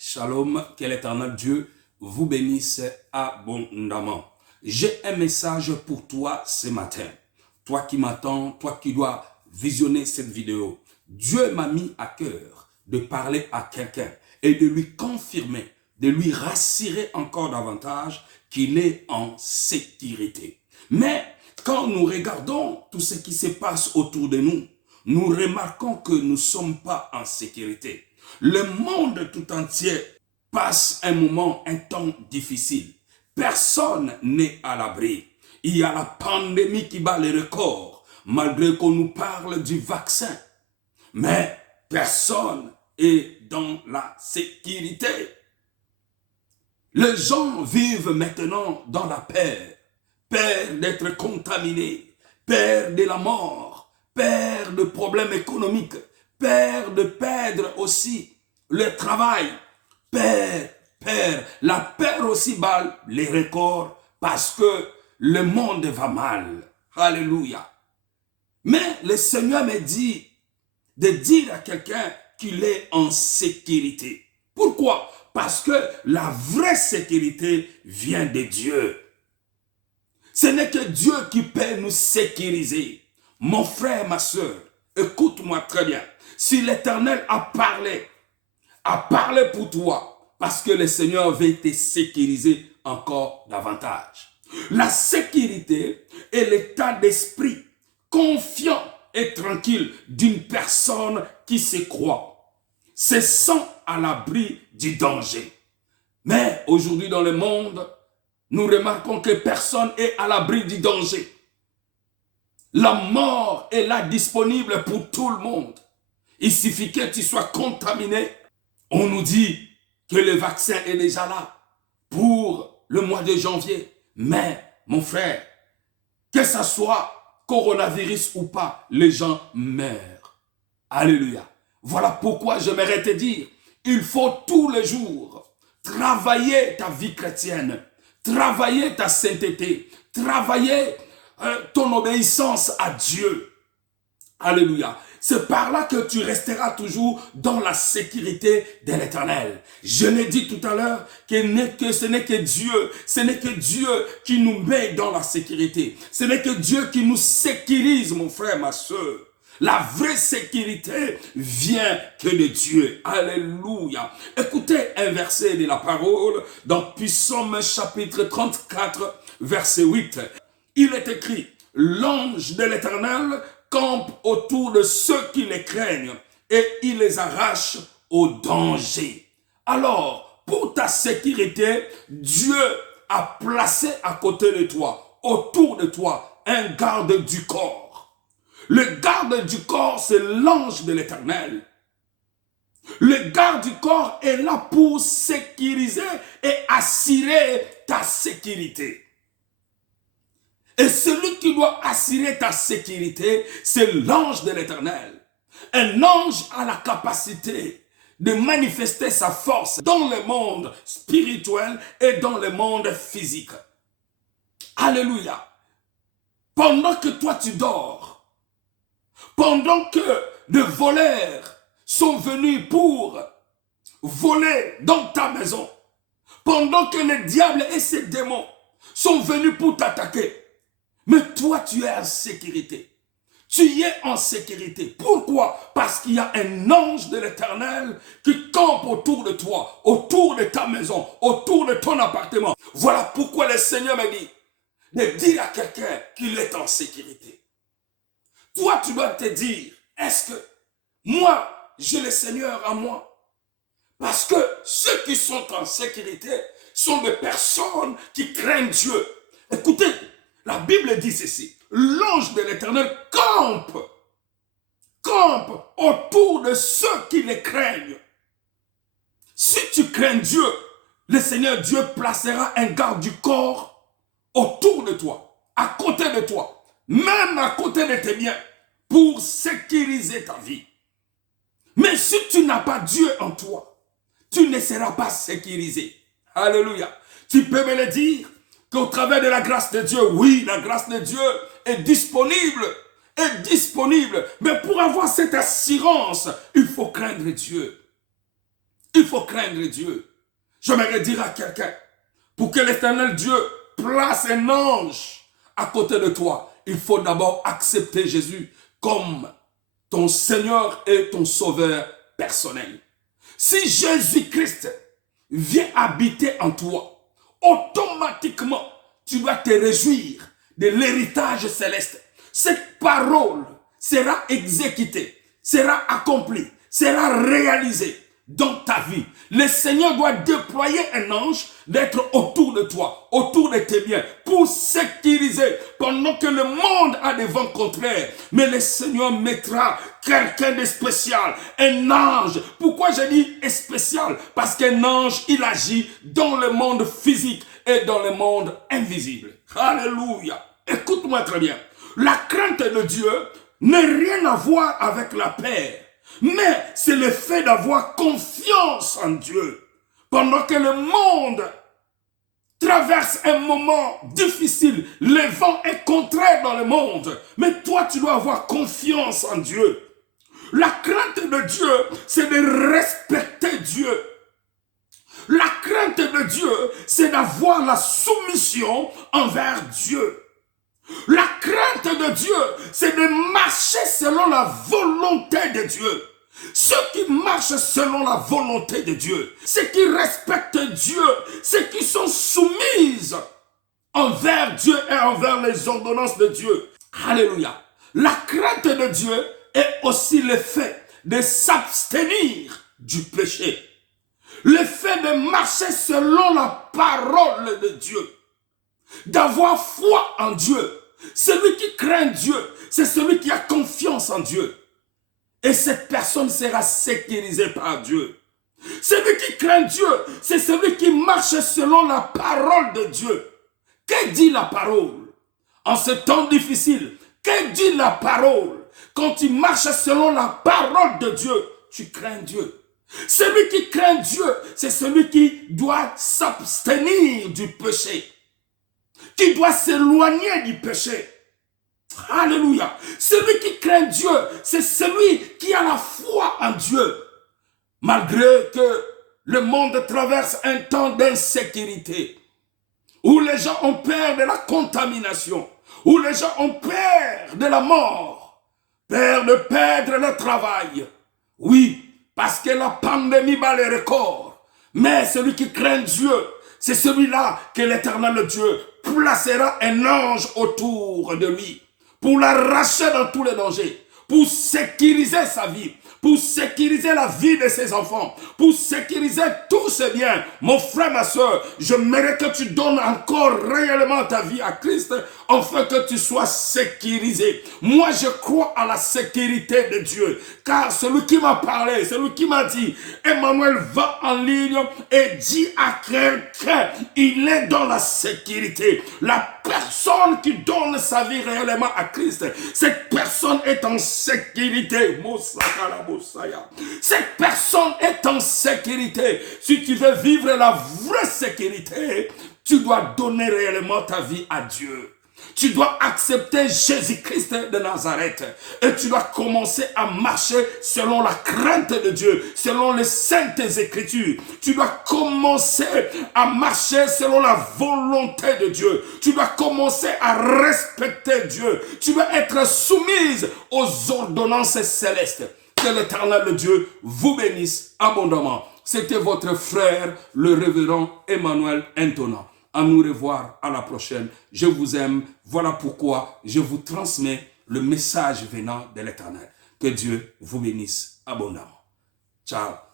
Shalom, que l'Éternel Dieu vous bénisse abondamment. J'ai un message pour toi ce matin. Toi qui m'attends, toi qui dois visionner cette vidéo. Dieu m'a mis à cœur de parler à quelqu'un et de lui confirmer, de lui rassurer encore davantage qu'il est en sécurité. Mais quand nous regardons tout ce qui se passe autour de nous, nous remarquons que nous ne sommes pas en sécurité. Le monde tout entier passe un temps difficile. Personne n'est à l'abri. Il y a la pandémie qui bat les records, malgré qu'on nous parle du vaccin. Mais personne est dans la sécurité. Les gens vivent maintenant dans la peur. Peur d'être contaminés, peur de la mort, peur de problèmes économiques, peur de perdre aussi le travail, peur. La peur aussi bat les records parce que le monde va mal. Alléluia. Mais le Seigneur me dit de dire à quelqu'un qu'il est en sécurité. Pourquoi? Parce que la vraie sécurité vient de Dieu. Ce n'est que Dieu qui peut nous sécuriser. Mon frère, ma soeur, écoute-moi très bien. Si l'Éternel a parlé pour toi, parce que le Seigneur veut te sécuriser encore davantage. La sécurité est l'état d'esprit confiant et tranquille d'une personne qui se croit, se sent à l'abri du danger. Mais aujourd'hui dans le monde, nous remarquons que personne n'est à l'abri du danger. La mort est là disponible pour tout le monde. Il suffit que tu sois contaminé. On nous dit que le vaccin est déjà là pour le mois de janvier. Mais, mon frère, que ce soit coronavirus ou pas, les gens meurent. Alléluia. Voilà pourquoi j'aimerais te dire, il faut tous les jours travailler ta vie chrétienne, travailler ta sainteté, travailler ton obéissance à Dieu. Alléluia. C'est par là que tu resteras toujours dans la sécurité de l'Éternel. Je l'ai dit tout à l'heure que ce n'est que Dieu qui nous met dans la sécurité. Ce n'est que Dieu qui nous sécurise, mon frère, ma soeur. La vraie sécurité vient que de Dieu. Alléluia. Écoutez un verset de la parole dans Psaume chapitre 34, verset 8. Il est écrit, l'ange de l'Éternel campe autour de ceux qui les craignent et il les arrache au danger. Alors, pour ta sécurité, Dieu a placé à côté de toi, autour de toi, un garde du corps. Le garde du corps, c'est l'ange de l'Éternel. Le garde du corps est là pour sécuriser et assurer ta sécurité. Et celui qui doit assurer ta sécurité, c'est l'ange de l'Éternel. Un ange a la capacité de manifester sa force dans le monde spirituel et dans le monde physique. Alléluia. Pendant que toi tu dors, pendant que des voleurs sont venus pour voler dans ta maison, pendant que le diable et ses démons sont venus pour t'attaquer, mais toi, tu es en sécurité. Tu es en sécurité. Pourquoi? Parce qu'il y a un ange de l'Éternel qui campe autour de toi, autour de ta maison, autour de ton appartement. Voilà pourquoi le Seigneur m'a dit de dire à quelqu'un qu'il est en sécurité. Toi, tu dois te dire, est-ce que moi, j'ai le Seigneur à moi? Parce que ceux qui sont en sécurité sont des personnes qui craignent Dieu. Écoutez, la Bible dit ceci, l'ange de l'Éternel campe autour de ceux qui les craignent. Si tu crains Dieu, le Seigneur Dieu placera un garde du corps autour de toi, à côté de toi, même à côté de tes biens, pour sécuriser ta vie. Mais si tu n'as pas Dieu en toi, tu ne seras pas sécurisé. Alléluia. Tu peux me le dire qu'au travers de la grâce de Dieu, oui, la grâce de Dieu est disponible. Mais pour avoir cette assurance, il faut craindre Dieu. Il faut craindre Dieu. J'aimerais dire à quelqu'un, pour que l'Éternel Dieu place un ange à côté de toi, il faut d'abord accepter Jésus comme ton Seigneur et ton Sauveur personnel. Si Jésus-Christ vient habiter en toi, automatiquement, tu dois te réjouir de l'héritage céleste. Cette parole sera exécutée, sera accomplie, sera réalisée dans ta vie. Le Seigneur doit déployer un ange d'être autour de toi, autour de tes biens, pour sécuriser pendant que le monde a des vents contraires. Mais le Seigneur mettra quelqu'un de spécial, un ange. Pourquoi je dis spécial? Parce qu'un ange, il agit dans le monde physique et dans le monde invisible. Alléluia. Écoute-moi très bien. La crainte de Dieu n'a rien à voir avec la peur. Mais c'est le fait d'avoir confiance en Dieu. Pendant que le monde traverse un moment difficile, le vent est contraire dans le monde. Mais toi, tu dois avoir confiance en Dieu. La crainte de Dieu, c'est de respecter Dieu. La crainte de Dieu, c'est d'avoir la soumission envers Dieu. La crainte de Dieu, c'est de marcher selon la volonté de Dieu. Ceux qui marchent selon la volonté de Dieu, ceux qui respectent Dieu, ceux qui sont soumises envers Dieu et envers les ordonnances de Dieu. Alléluia. La crainte de Dieu est aussi le fait de s'abstenir du péché. Le fait de marcher selon la parole de Dieu. D'avoir foi en Dieu. Celui qui craint Dieu, c'est celui qui a confiance en Dieu. Et cette personne sera sécurisée par Dieu. Celui qui craint Dieu, c'est celui qui marche selon la parole de Dieu. Que dit la parole? En ce temps difficile, que dit la parole? Quand tu marches selon la parole de Dieu, tu crains Dieu. Celui qui craint Dieu, c'est celui qui doit s'abstenir du péché. Qui doit s'éloigner du péché. Alléluia. Celui qui craint Dieu, c'est celui qui a la foi en Dieu. Malgré que le monde traverse un temps d'insécurité, où les gens ont peur de la contamination, où les gens ont peur de la mort, peur de perdre le travail. Oui, parce que la pandémie bat les records. Mais celui qui craint Dieu, c'est celui-là que l'Éternel Dieu placera un ange autour de lui pour l'arracher dans tous les dangers, pour sécuriser sa vie, pour sécuriser la vie de ses enfants, pour sécuriser tous ses biens. Mon frère, ma soeur, je mérite que tu donnes encore réellement ta vie à Christ, afin que tu sois sécurisé. Moi, je crois à la sécurité de Dieu, car celui qui m'a parlé, celui qui m'a dit, Emmanuel, va en ligne et dis à quelqu'un, il est dans la sécurité. La personne qui donne sa vie réellement à Christ, cette personne est en sécurité. Cette personne est en sécurité. Si tu veux vivre la vraie sécurité, tu dois donner réellement ta vie à Dieu. Tu dois accepter Jésus-Christ de Nazareth et tu dois commencer à marcher selon la crainte de Dieu, selon les saintes écritures. Tu dois commencer à marcher selon la volonté de Dieu. Tu dois commencer à respecter Dieu. Tu dois être soumise aux ordonnances célestes. Que l'Éternel Dieu vous bénisse abondamment. C'était votre frère, le révérend Emmanuel Intona. À nous revoir à la prochaine. Je vous aime. Voilà pourquoi je vous transmets le message venant de l'Éternel. Que Dieu vous bénisse abondamment. Ciao.